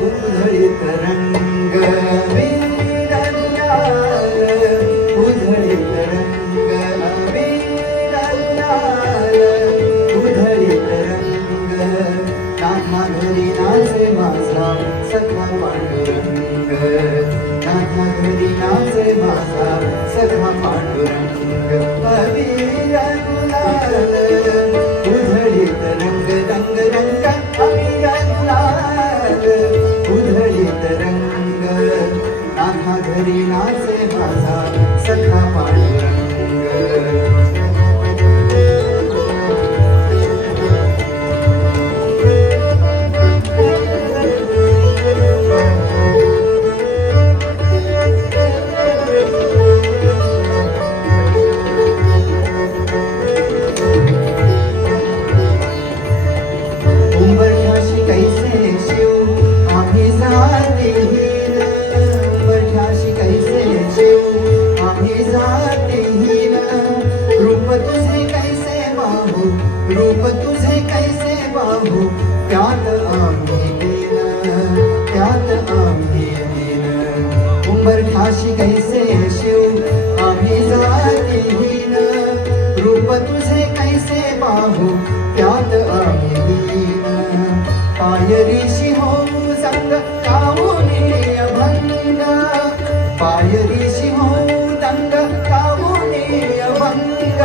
उधळीत रंग वीर गुलाल, उधळीत रंग वीर गुलाल, उधळीत रंग. नाथा घरी नाचे माझा सखा पांडुरंग, नाथा घरी नाचे माझा सखा पांडुरंग. अबीर गुलाल उधळीत रंग रंग रंग, अबीर गुलाल उधळीत रंग. नाथा घरी नाचे माझा सखा पांडुरंग. उंबरठ्याशी कैसे शिव आम्ही जातीहीन, उंबरठ्याशी कैसे शिव आम्ही जातीहीन. रूप तुझे कैसे पाहू, रूप तुझे कैसे पाहू, त्यात आम्ही दीन, त्यात आम्ही दीन. उंबरठ्याशी कैसे शिव आम्ही जातीहीन, रूप तुझे कैसे पाहू, त्यात आम्ही दीन. पायरीशी होऊ संग काहुनी अभंग, पायरीशी होऊ दंग काहुनी अभंग.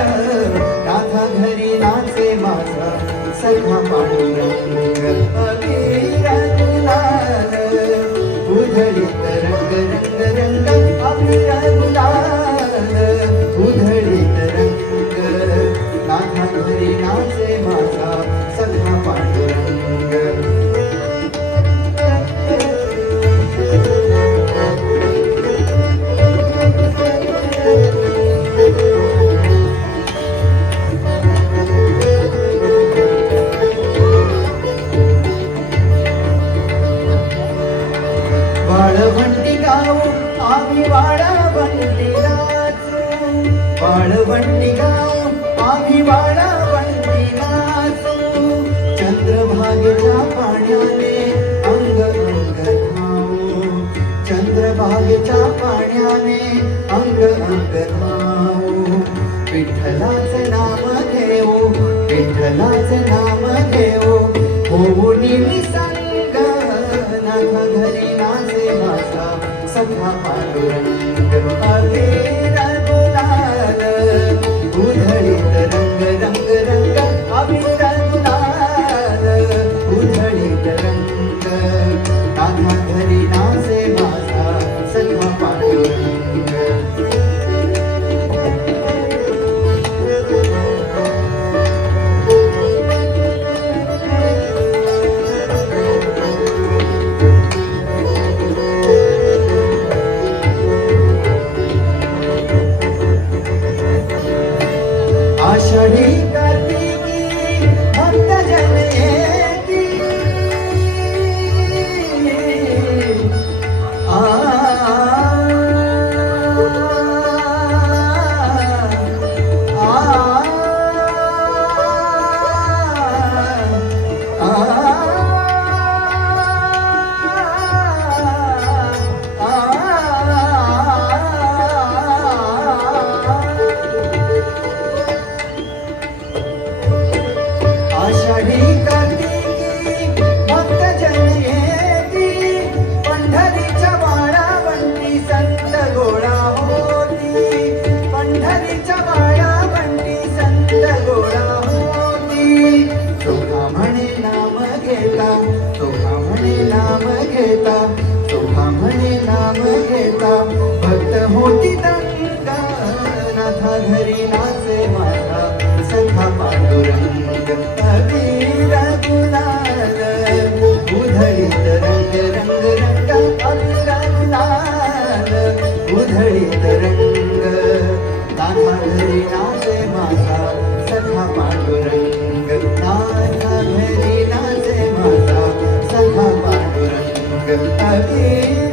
नाथा घरी नाचे माझा सखा पांडुरंग. अबीर गुलाल उधळीत रंग रंग रंग, अबीर गुलाल उधळीत रंग. नाथा घरी नाचे माझा सखा पांडुरंग. वाळवंटी गाव आम्ही वाळवंटी नाचू, वाळवंटी गाव आम्ही वाळवंटी नाचू. चंद्रभागेच्या पाण्याने अंग अंग धावू, चंद्रभागेच्या पाण्याने अंग अंग धावू. विठ्ठलाचे नाम घेऊ, विठ्ठलाचे नाम घेऊ, होऊन निसंग. नाथा घरी नाचे माझा सखा पांडुरंग. अबीर गुलाल उधळीत रंग रंग रंग, अबीर गुलाल उधळीत रंग. नाथा घरी नाचे माझा सखा पांडुरंग. आषाढी कार्तिकी भक्तजन येती, आ आषाढी कार्तिकी भक्तजन येती, पंढरीच्या वाळावंटी संत गोळा होती, पंढरीच्या वाळावंटी संत गोळा होती. चोखा म्हणे नाम घेता, चोखा म्हणे नाम घेता, चोखा म्हणे नाम घेता, भक्त होती दंग. नाथा घरी नाचे माझा सखा पांडुरंग. अबीर गुलाल उधळीत रंग रंग रंग, अबीर गुलाल उधळीत रंग. नाथा घरी नाचे माझा सखा पांडुरंग. मंगल आली